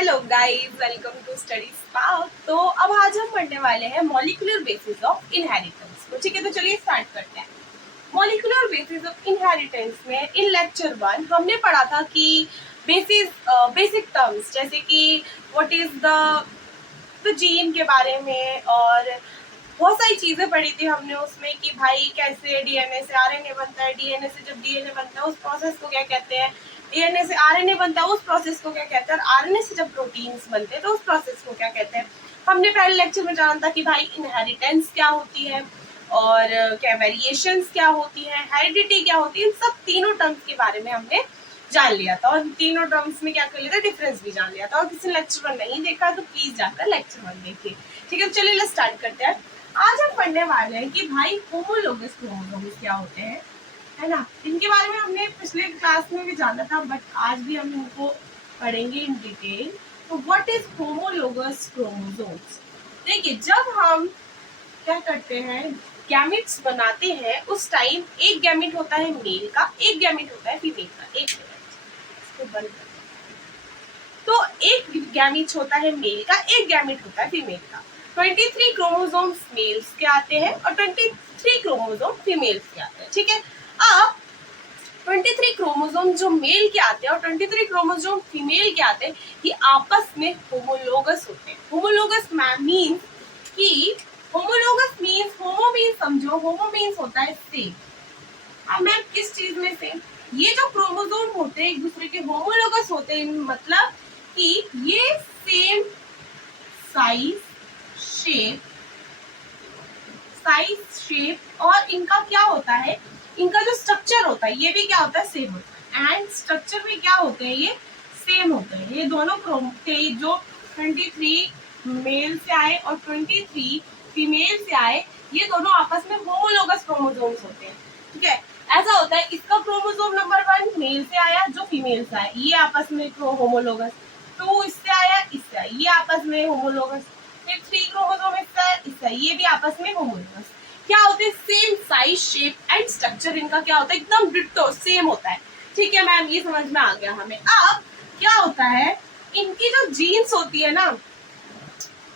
Hello guys, welcome to Study Spark. तो अब आज हम पढ़ने वाले हैं मॉलिक्यूलर बेसिस ऑफ इनहेरिटेंस को। ठीक है, तो चलिए स्टार्ट करते हैं। मॉलिक्यूलर बेसिस ऑफ इनहेरिटेंस में इन लेक्चर 1 हमने पढ़ा था कि बेसिक टर्म्स जैसे कि व्हाट इज द जीन के बारे में, और बहुत सारी चीजें पढ़ी थी हमने उसमें कि भाई कैसे डीएनए से आरएनए बनता है, डीएनए से जब डीएनए बनता है उस प्रोसेस को क्या कहते हैं, डीएनए से आरएनए बनता है उस प्रोसेस को क्या कहते हैं, और आरएनए से जब प्रोटीन्स बनते हैं तो उस प्रोसेस को क्या कहते हैं। हमने पहले लेक्चर में जाना था कि भाई इनहेरिटेंस क्या होती है और क्या वेरिएशंस क्या होती है, हेरिडिटी क्या होती है। इन सब तीनों टर्म्स के बारे में हमने जान लिया था और तीनों टर्म्स में क्या कर लिया था, डिफरेंस भी जान लिया था। और किसी ने लेक्चर 1 नहीं देखा तो प्लीज जाकर लेक्चर 1 देखिए। ठीक है, चलिए स्टार्ट करते हैं। आज हम पढ़ने वाले हैं कि भाई होमोलोगस क्रोमोसोम्स क्या होते हैं, है ना। इनके बारे में हमने पिछले क्लास में भी जाना था, बट आज भी हम इनको पढ़ेंगे इन डिटेल। तो व्हाट इज होमोलोगस क्रोमोसोम्स। देखिए, जब हम क्या करते हैं, गैमेट्स बनाते हैं, उस टाइम एक गैमेट होता है मेल का, एक गैमेट होता है फीमेल का। एक मिनट, इसको बंद कर। तो एक गैमेट होता है मेल का, एक गैमेट होता है फीमेल का। 23 क्रोमोसोम्स मेल्स के आते हैं और 23 क्रोमोसोम फीमेल्स के आते हैं। ठीक है, अब 23 क्रोमोसोम जो मेल के आते हैं और 23 क्रोमोसोम फीमेल के आते हैं, ये आपस में होमोलोगस होते हैं। होमोलोगस मीन्स कि होमोलोगस मीन्स, होमो मीन्स समझो, होमो मीन्स होता है सेम। अब मैम किस चीज में सेम, ये जो क्रोमोसोम होते हैं एक दूसरे के होमोलोगस होते हैं, मतलब कि ये सेम साइज शेप और इनका क्या होता है, इनका जो स्ट्रक्चर होता है ये भी क्या होता है, सेम होता है। एंड स्ट्रक्चर में क्या होते हैं, ये सेम होते हैं। ये दोनों जो 23 मेल से आए और 23 फीमेल से आए, ये दोनों आपस में होमोलोगस क्रोमोसोम्स होते हैं। ठीक है, ऐसा होता है, इसका क्रोमोसोम नंबर 1 मेल से आया जो फीमेल से आया, ये आपस में होमोलोगस। 2 इससे आया, इससे आया, ये आपस में होमोलोगस। फिर 3 क्रोमोसोम इससे ये भी आपस में होमोलोगस। क्या होते हैं, same size shape and structure इनका क्या होता है, एकदम डिट्टो सेम होता है। ठीक है मैम, ये समझ में आ गया हमें। अब क्या होता है, इनकी जो जीन्स होती है ना,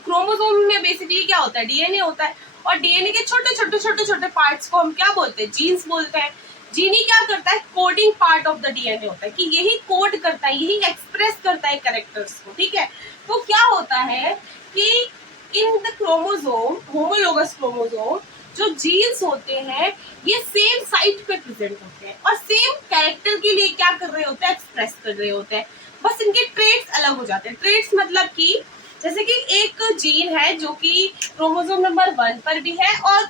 क्रोमोसोम में बेसिकली क्या होता है, डीएनए होता है, और डीएनए के छोटे छोटे पार्ट्स को हम क्या बोलते हैं, जीन्स बोलते हैं। जीन ही क्या करता है, coding part of the DNA होता है, कि यही कोड करता है, यही एक्सप्रेस करता है कैरेक्टर्स को। ठीक है, तो क्या होता है कि in the chromosome, homologous chromosome, जो जीन्स होते हैं ये सेम साइट पे प्रेजेंट होते हैं और सेम कैरेक्टर के लिए क्या कर रहे होते हैं, एक्सप्रेस कर रहे होते हैं। बस इनके ट्रेट्स अलग हो जाते हैं। ट्रेट्स मतलब कि जैसे कि एक जीन है जो कि क्रोमोसोम नंबर 1 पर भी है और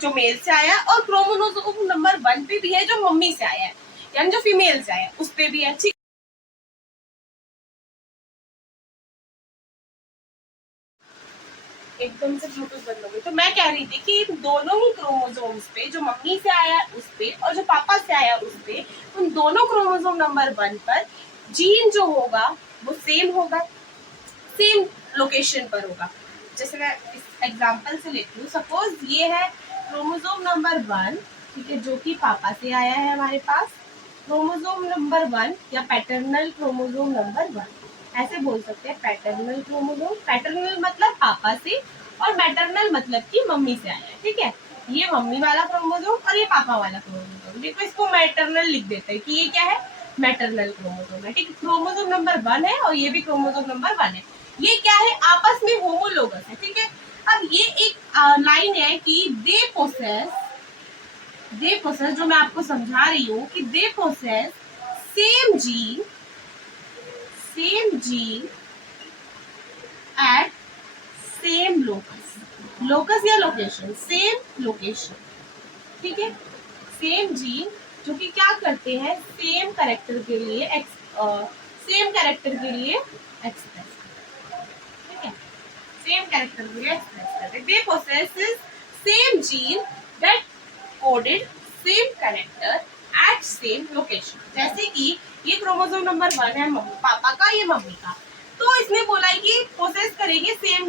जो मेल से आया, और क्रोमोसोम नंबर 1 पे भी है जो मम्मी से आया है, यानी जो फीमेल से आया उस पे भी है। ठीक, एकदम से ब्लूटूथ बंद हो गई। तो मैं कह रही थी कि दोनों ही क्रोमोसोम्स पे, जो मम्मी से आया उस पे और जो पापा से आया उस पे, उन दोनों क्रोमोसोम नंबर 1 पर जीन जो होगा वो सेम होगा, सेम लोकेशन पर होगा। जैसे मैं इस एग्जांपल से लेती हूँ, सपोज ये है क्रोमोसोम नंबर 1, ठीक है, जो कि पापा से आया है हमारे पास। क्रोमोसोम नंबर 1 या पैटर्नल क्रोमोसोम नंबर 1 ऐसे बोल सकते हैं। पैटर्नल क्रोमोसोम, पैटर्नल मतलब पापा से और मैटरनल मतलब कि मम्मी से आया है। ठीक है, ये मम्मी वाला क्रोमोसोम और ये पापा वाला क्रोमोसोम। देखो, इसको मैटरनल लिख देते हैं कि ये क्या है, मैटरनल क्रोमोसोम है। ठीक है, क्रोमोसोम नंबर 1 है और ये भी क्रोमोसोम नंबर 1 है। ये क्या है, आपस में होमोलोगस है। ठीक है, अब ये एक लाइन है कि दे पोसेस, जो मैं आपको समझा रही हूँ कि they possess same gene at same locus या लोकेशन, सेम लोकेशन। ठीक है, सेम जीन जो कि क्या करते हैं, सेम कैरेक्टर के लिए एक्सप्रेस, ठीक है, सेम कैरेक्टर के लिए एक्सप्रेस करते हैं। They possess same gene that coded same character at same location. जैसे कि ये क्रोमोसोम नंबर 1 है पापा का, ये मम्मी का, तो इसने बोला है कि प्रोसेस करेंगे सेम।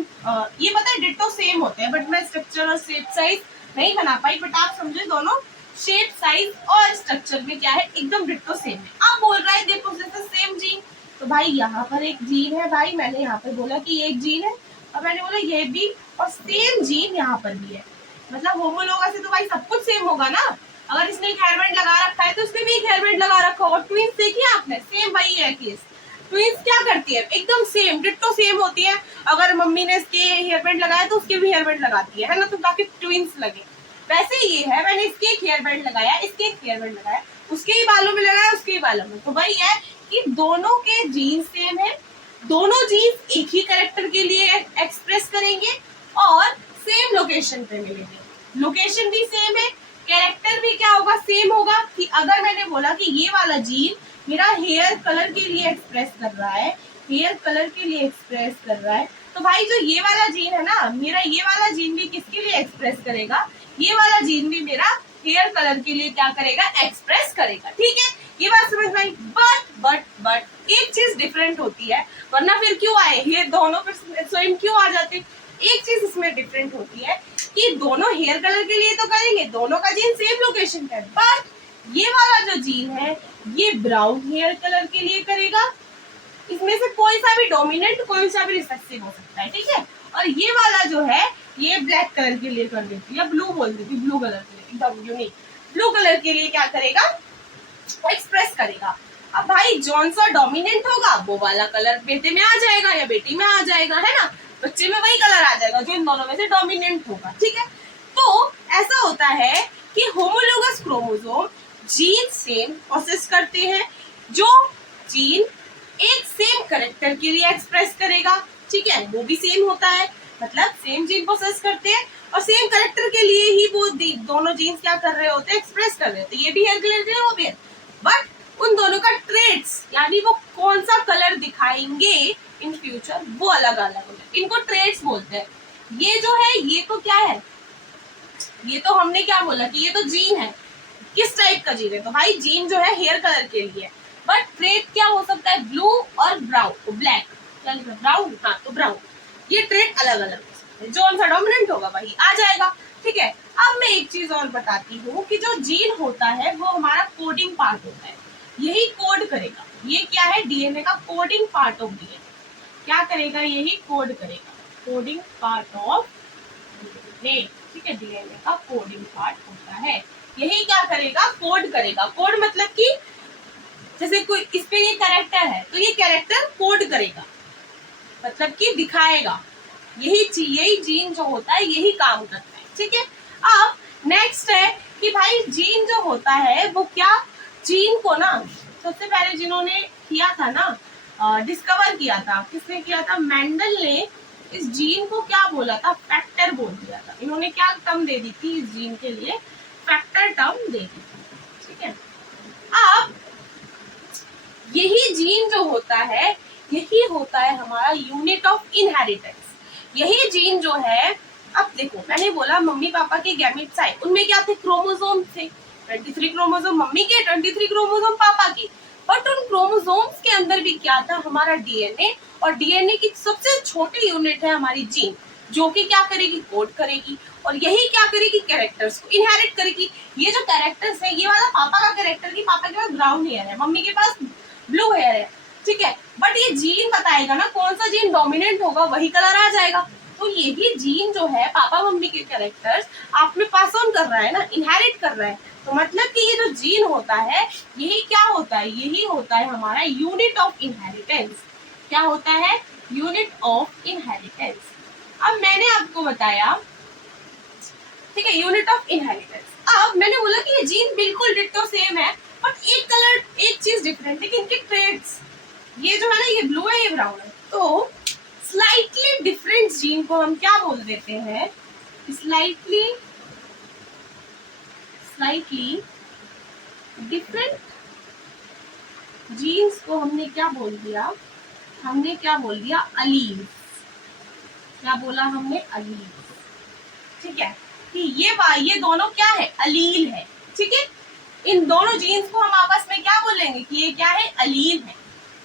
ये पता है डिट्टो सेम होते हैं, बट मैं स्ट्रक्चर और शेप साइज नहीं बना पाई, बट आप समझे दोनों शेप साइज और स्ट्रक्चर में क्या है, एकदम डिट्टो सेम है। अब बोल रहा है दे पोसेस सेम जीन, तो भाई यहाँ पर एक जीन है भाई, मैंने यहाँ पर बोला कि ये एक जीन है, और मैंने बोला ये भी, और सेम जीन यहाँ पर भी है। मतलब होमोलोगस से तो भाई सब कुछ सेम होगा ना। अगर इसने एक हेयरबैंड लगा रखा है तो उसने भी एक हेयरबैंड लगा रखा होगा। ट्विंस देखिए आपने, सेम वही है केस। ट्विंस क्या करती है, एकदम सेम डिट्टो सेम होती है। अगर मम्मी ने इसके हेयरबैंड लगाया तो उसके भी हेयरबैंड लगाती है ना, तो ताकि ट्विंस लगे। वैसे ये है, मैंने इसके एक हेयरबैंड लगाया, इसके एक हेयरबैंड लगाया, उसके ही बालों में लगाया, उसके ही बालों में, तो वही है कि दोनों के जीन्स सेम है, दोनों जीन्स एक ही कैरेक्टर के लिए एक्सप्रेस करेंगे और सेम लोकेशन पे मिलेंगे। लोकेशन भी सेम है, कैरेक्टर भी क्या होगा, सेम होगा। कि अगर मैंने बोला कि ये वाला जीन मेरा हेयर कलर के लिए एक्सप्रेस कर रहा है, हेयर कलर के लिए एक्सप्रेस कर रहा है, तो भाई जो ये वाला जीन है ना, मेरा ये वाला जीन भी किसके लिए एक्सप्रेस करेगा, ये वाला जीन भी मेरा हेयर कलर के लिए क्या करेगा, एक्सप्रेस करेगा। ठीक है, ये बात समझ में आई। बट एक चीज डिफरेंट होती है, वरना फिर क्यों आए ये दोनों, फिर स्वयं क्यों आ जाते। एक चीज इसमें डिफरेंट होती है कि दोनों हेयर कलर के लिए तो करेंगे, दोनों का जीन सेम लोकेशन पे, बट ये वाला जो जीन है ये ब्राउन हेयर कलर के लिए करेगा। इसमें से कोई सा भी डोमिनेंट, कोई सा भी रिसेसिव हो सकता है। ठीक है, और ये वाला जो है ये ब्लैक कलर के लिए कर देती है, ब्लू बोल देती है, ब्लू कलर के लिए, एकदम यूनिक ब्लू कलर के लिए क्या करेगा, एक्सप्रेस करेगा। अब भाई जौन सा डोमिनेंट होगा वो वाला कलर बेटे में आ जाएगा या बेटी में आ जाएगा, है ना। बच्चे में वही कलर आ जाएगा जो इन दोनों में से डोमिनेंट होगा। ठीक है, तो ऐसा होता है कि homologous chromosome gene same process करते हैं, जो जीन एक सेम कैरेक्टर के लिए एक्सप्रेस करेगा। ठीक है, वो भी सेम होता है, मतलब सेम जीन प्रोसेस करते हैं और सेम कैरेक्टर के लिए ही वो दोनों जीन्स क्या कर रहे होते हैं, एक्सप्रेस कर रहे होते हैं। ये भी हेयर कलर के लिए, वो भी है, बट उन दोनों का ट्रेड्स यानी वो कौन सा कलर दिखाएंगे इन फ्यूचर वो अलग अलग होता है। इनको ट्रेड्स बोलते हैं। ये जो है ये तो क्या है, ये तो हमने क्या बोला कि ये तो जीन है। किस टाइप का जीन है, तो भाई जीन जो है हेयर कलर के लिए, बट ट्रेड क्या हो सकता है, ब्लू और ब्राउन, तो ब्लैक, ब्राउन, हाँ तो ब्राउन, ये ट्रेड अलग अलग हो सकते हैं। जो सा डोमिनेंट होगा वही आ जाएगा। ठीक है, अब मैं एक चीज और बताती हूँ कि जो जीन होता है वो हमारा कोडिंग पार्ट होता है, यही कोड करेगा। ये क्या है, डीएनए का कोडिंग पार्ट ऑफ डीएनए क्या करेगा, यही कोड करेगा, कोडिंग पार्ट ऑफ डीएनए। ठीक है, डीएनए का कोडिंग पार्ट होता है, यही क्या करेगा, कोड करेगा। कोड मतलब कि जैसे कोई इस पे ये कैरेक्टर है तो ये कैरेक्टर कोड करेगा, मतलब कि दिखाएगा। यही जीन जो होता है यही काम करता है। ठीक है, अब नेक्स्ट है कि भाई जीन जो होता है वो क्या, जीन को ना सबसे पहले जिन्होंने किया था ना, डिस्कवर किया था, किसने किया था, मेंडल ने इस जीन को क्या बोला था, फैक्टर बोल दिया था। इन्होंने क्या टर्म दे दी थी इस जीन के लिए, फैक्टर टर्म दे दी थी। ठीक है, अब यही जीन जो होता है यही होता है हमारा यूनिट ऑफ इनहेरिटेंस। यही जीन जो है, अब देखो मैंने बोला मम्मी पापा के गैमेट्स आए, उनमें क्या थे, क्रोमोसोम थे, 23 क्रोमोसोम मम्मी के, 23 क्रोमोसोम पापा के। बट उन क्रोमोसोम्स के अंदर भी क्या था, हमारा डीएनए, और डीएनए की सबसे छोटी यूनिट है हमारी जीन, जो कि क्या करेगी, कोड करेगी, और यही क्या करेगी, कैरेक्टर्स को इनहेरिट करेगी। ये जो कैरेक्टर्स है, ये वाला पापा का कैरेक्टर की, पापा के पास ब्राउन हेयर है, मम्मी के पास ब्लू हेयर है। ठीक है, बट ये जीन बताएगा ना कौन सा जीन डोमिनेंट होगा, वही कलर आ जाएगा। तो यही जीन जो है पापा मम्मी के कैरेक्टर्स आप में पास ऑन कर रहा है ना, इनहेरिट कर रहा है। तो मतलब कि ये जो जीन होता है यही क्या होता है, यही होता है हमारा यूनिट ऑफ इनहेरिटेंस। क्या होता है, यूनिट ऑफ इनहेरिटेंस। अब मैंने आपको बताया, ठीक है, यूनिट ऑफ इनहेरिटेंस। अब मैंने बोला कि ये जीन बिल्कुल डिट्टो सेम है, बट एक कलर, एक चीज डिफरेंट, लेकिन इनके ट्रेड्स, ये जो है ना, ये ब्लू है, ये ब्राउन है, तो स्लाइटली डिफरेंट जीन को हम क्या बोल देते हैं, स्लाइटली डिफरेंट जीन्स को हमने क्या बोल दिया, हमने क्या बोल दिया, अलील। क्या बोला हमने, अलील। ठीक है, कि ये दोनों क्या है, अलील है। ठीक है, इन दोनों जीन्स को हम आपस में क्या बोलेंगे कि ये क्या है, अलील है।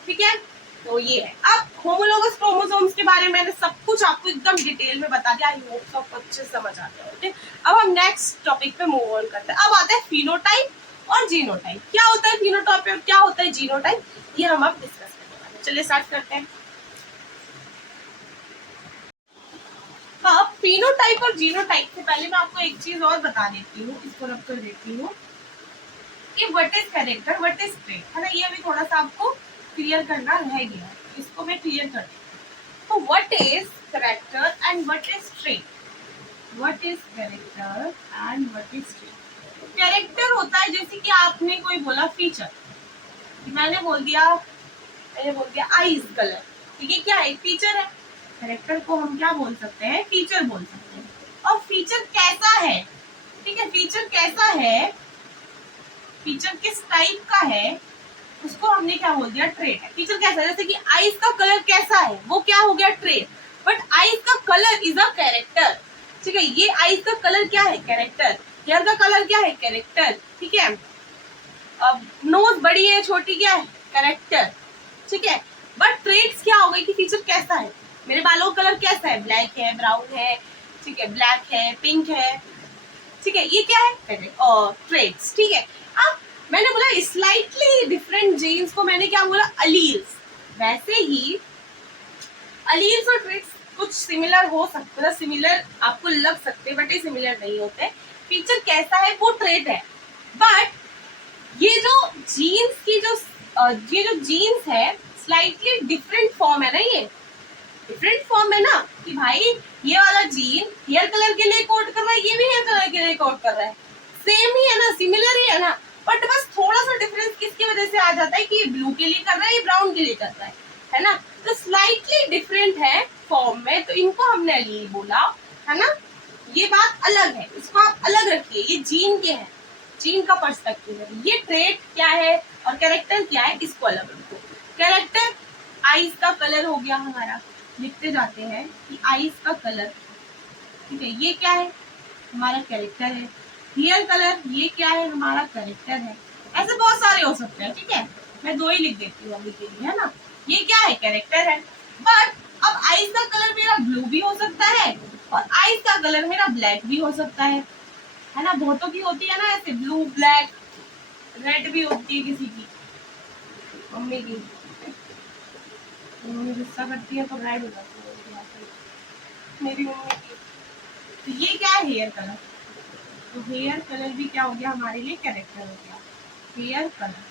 ठीक है, तो ये है। अब होमोलोगस क्रोमोसोम्स के बारे में मैंने सब कुछ आपको एकदम डिटेल में बता दिया, आई होप सब अच्छे से समझ आ गया। ओके, अब हम नेक्स्ट टॉपिक पे मूव ऑन करते हैं। अब आता है फिनोटाइप और जीनोटाइप। क्या होता है फिनोटाइप और क्या होता है जीनोटाइप, ये हम अब डिस्कस करेंगे। चलिए स्टार्ट करते हैं। हाँ, फिनोटाइप और जीनोटाइप से पहले मैं आपको एक चीज और बता देती हूँ, इसको रब कर देती हूँ कि what is character, what is trait, है ना। ये अभी थोड़ा सा आपको क्लियर करना रह गया, इसको मैं क्लियर कर देती हूँ। तो what is character and what is trait, what is character and what is trait. Character होता है जैसे कि आपने कोई बोला फीचर, मैंने बोल दिया आईज कलर, तो ये क्या है, फीचर है। कैरेक्टर को हम क्या बोल सकते हैं, फीचर बोल सकते हैं। और फीचर कैसा है, ठीक है, फीचर कैसा है, फीचर किस टाइप का है, उसको हमने क्या बोल दिया, ट्रेट है। फीचर कैसा है, जैसे कि आईज का कलर कैसा है, वो क्या हो गया, ट्रेट। बट आईज का कलर इज अ कैरेक्टर, ठीक है। ये आईज का कलर क्या है, कैरेक्टर। हेयर का कलर क्या है, कैरेक्टर, ठीक है। अब नोज बड़ी है छोटी, क्या है, कैरेक्टर, ठीक है। बट ट्रेट्स क्या हो गई कि फीचर कैसा है, मेरे बालों का कलर कैसा है, ब्लैक है, ब्राउन है, ठीक है, ब्लैक है, पिंक है, ठीक है, ये क्या है, और ट्रेट्स, ठीक है। अब मैंने बोला स्लाइटली डिफरेंट जीन्स को मैंने क्या बोला, अलील्स। वैसे ही अलील्स और ट्रेट्स कुछ सिमिलर हो सकते हैं, सिमिलर आपको लग सकते हैं, बट ये सिमिलर नहीं होते। फीचर कैसा है वो ट्रेट है। बट ये जो जीन्स की ये जो जीन्स है स्लाइटली डिफरेंट फॉर्म है ना, ये डिफरेंट फॉर्म है ना, कि भाई ये वाला जीन हेयर कलर के लिए कोड कर रहा है, ये भी हेयर कलर के लिए कोड कर रहा है, सेम ही है ना, सिमिलर ही है ना। बट बस थोड़ा सा डिफरेंस किसकी वजह से आ जाता है कि ये ब्लू के लिए कर रहा है, ये ब्राउन के लिए कर रहा है ना। तो स्लाइटली डिफरेंट है फॉर्म में, तो इनको हमने अलील बोला, है ना। ये बात अलग है, इसको आप अलग रखिए, ये जीन के हैं, जीन का पर्सपेक्टिव है। ये ट्रेट क्या है और कैरेक्टर क्या है, इसको अलग रखो। कैरेक्टर आईज का कलर हो गया हमारा, लिखते जाते हैं कि आईज का कलर, ठीक है, ये क्या है, हमारा कैरेक्टर है। हेयर कलर, ये क्या है, हमारा कैरेक्टर है। ऐसे बहुत सारे हो सकते हैं, ठीक है, मैं 2 ही लिख देती हूँ अभी के लिए, है ना। ये क्या है, कैरेक्टर है। बट अब आईज का कलर मेरा ब्लू भी हो सकता है और आईज का कलर मेरा ब्लैक भी हो सकता है ना। बहुतों की होती है ना ऐसे, ब्लू ब्लैक रेड भी होती है किसी की, मम्मी की, मम्मी गुस्सा करती है तो रेड हो जाती है मेरी मम्मी की। तो ये क्या है, हेयर कलर। तो हेयर कलर भी क्या हो गया हमारे लिए, कैरेक्टर हो गया, hair colour.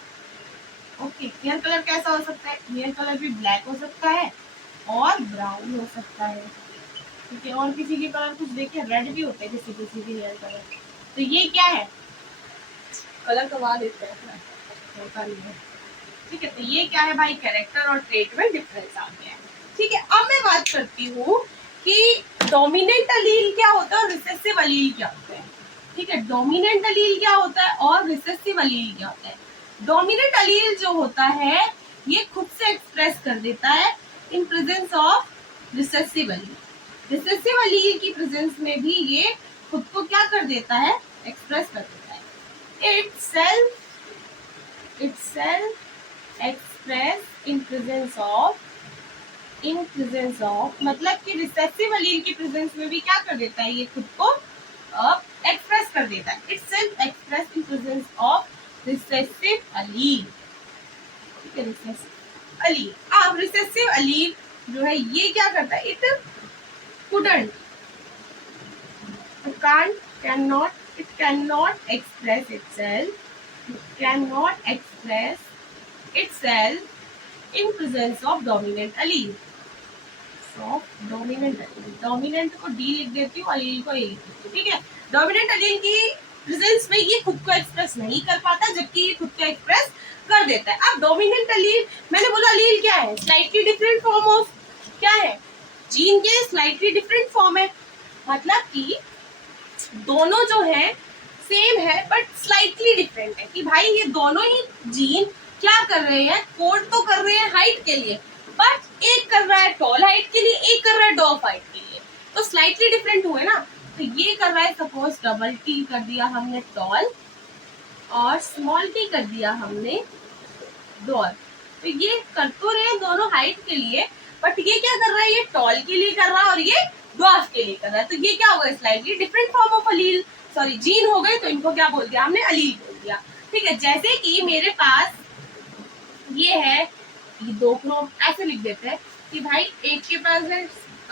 Okay, hair colour कैसा हो सकता है, हेयर कलर भी ब्लैक हो सकता है और ब्राउन हो सकता है, ठीक है। और किसी के कलर कुछ देखिए रेड भी होते हैं किसी किसी के हेयर कलर। तो ये क्या है, कलर करवा देते हैं, होता नहीं है, ठीक है। तो ये क्या है भाई, कैरेक्टर और ट्रेट में डिफरेंस आ गया है, ठीक है। अब मैं बात करती हूँ कि डोमिनेंट अलील क्या होता है और रिसेसिव अलील क्या होता है, ठीक है। डोमिनेंट अलील क्या होता है और रिसेसिव अलील क्या होता है। डोमिनेंट अलील जो होता है ये खुद से एक्सप्रेस कर देता है in presence of recessive Aleel. Recessive अलील की प्रेजेंस में भी ये खुद को क्या कर देता है, एक्सप्रेस कर देता है। itself express in presence of मतलब कि रिसेसिव अलील की प्रेजेंस में भी क्या कर देता है, ये खुद को एक्सप्रेस कर देता है। itself express in presence of recessive allele, ठीक है, रिसेसिव अलील। अब रिसेसिव अलील जो है ये क्या करता है, it cannot express itself in presence of dominant allele। Dominant को डी लिख देती हूँ, अलील को ए लिख देती हूँ, ठीक है। डोमिनेंट अलील की प्रेजेंस में ये खुद को एक्सप्रेस नहीं कर पाता, जबकि ये खुद को एक्सप्रेस कर देता है। अब डोमिनेंट अलील, मैंने बोला अलील क्या है, स्लाइटली डिफरेंट फॉर्म ऑफ क्या है, जीन के स्लाइटली डिफरेंट फॉर्म है। मतलब कि दोनों जो है सेम है बट स्लाइटली डिफरेंट है, कि भाई ये दोनों ही जीन क्या कर रहे हैं, कोड तो कर रहे हैं हाइट के लिए, बट एक कर रहा है टॉल हाइट के लिए, एक कर रहा है डॉफ हाइट के लिए, तो स्लाइटली डिफरेंट हुए ना। तो ये कर रहा है सपोज डबल टी कर दिया हमने टॉल और स्मॉल टी कर दिया हमने डॉर्फ, तो ये कर तो रहे हैं दोनों हाइट के लिए, बट ये क्या कर रहा है, ये टॉल के लिए कर रहा है और ये डॉर्फ के लिए कर रहा है। तो ये क्या होगा, slightly different form of allele, sorry gene हो गए, तो इनको क्या बोल दिया हमने, अलील बोल दिया, ठीक है। जैसे कि मेरे पास ये है ये दो को हम ऐसे लिख देते हैं कि भाई एक के पास है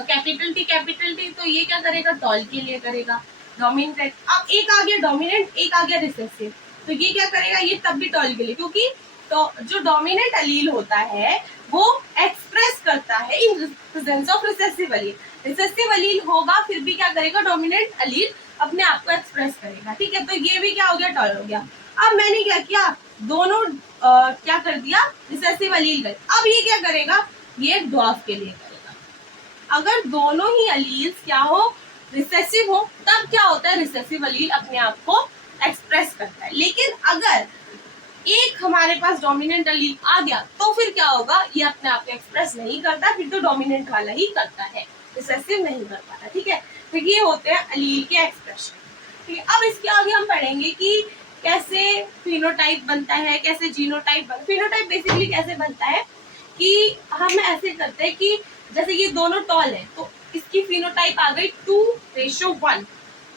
कैपिटल टी, तो ये क्या करेगा, टॉल के लिए करेगा डोमिनेंट। अब एक आ गया डोमिनेंट, एक आ गया रिसेसिव, तो ये क्या करेगा, ये तब भी टॉल के लिए, क्योंकि तो जो डोमिनेंट अलील होता है वो एक्सप्रेस करता है in presence of recessive Aleel. Recessive अलील होगा फिर भी क्या करेगा, डोमिनेंट अलील अपने आप को एक्सप्रेस करेगा। ठीक है, तो ये भी क्या हो गया, टॉल हो गया। अब मैंने क्या किया, दोनों क्या कर दिया, रिसेसिव अलील गए। अब ये क्या करेगा, ये ड्वार्फ के लिए करेगा। अगर दोनों ही अलील्स क्या हो, रिसेसिव हो, तब क्या होता है, रिसेसिव अलील अपने आप को एक्सप्रेस करता है। लेकिन अगर एक हमारे पास डोमिनेंट अलील आ गया तो फिर क्या होगा, ये अपने आप को एक्सप्रेस नहीं करता, फिर तो डोमिनेंट वाला ही करता है, रिसेसिव नहीं कर पाता। ठीक है, तो ये होते हैं अलील के एक्सप्रेशन। ठीक है, अब इसके आगे हम पढ़ेंगे कि कैसे फिनोटाइप बनता है, कैसे जीनोटाइप बनता है। फिनोटाइप बेसिकली कैसे बनता है कि हम ऐसे करते हैं कि जैसे ये दोनों टॉल है तो इसकी फिनोटाइप आ गई 2:1।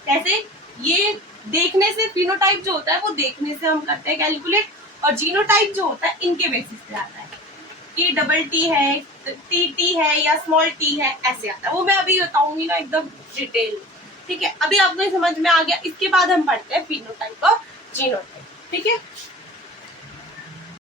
कैसे, ये देखने से फिनोटाइप जो होता है वो देखने से हम करते हैं कैलकुलेट, और जीनोटाइप जो होता है इनके बेसिस पे आता है कि डबल टी है, टी है या स्मॉल टी है, ऐसे आता है। वो मैं अभी बताऊंगी ना एकदम डिटेल। ठीक है, अभी आपको समझ में आ गया। इसके बाद हम पढ़ते हैं फिनोटाइप और जीनोटाइप। ठीक है,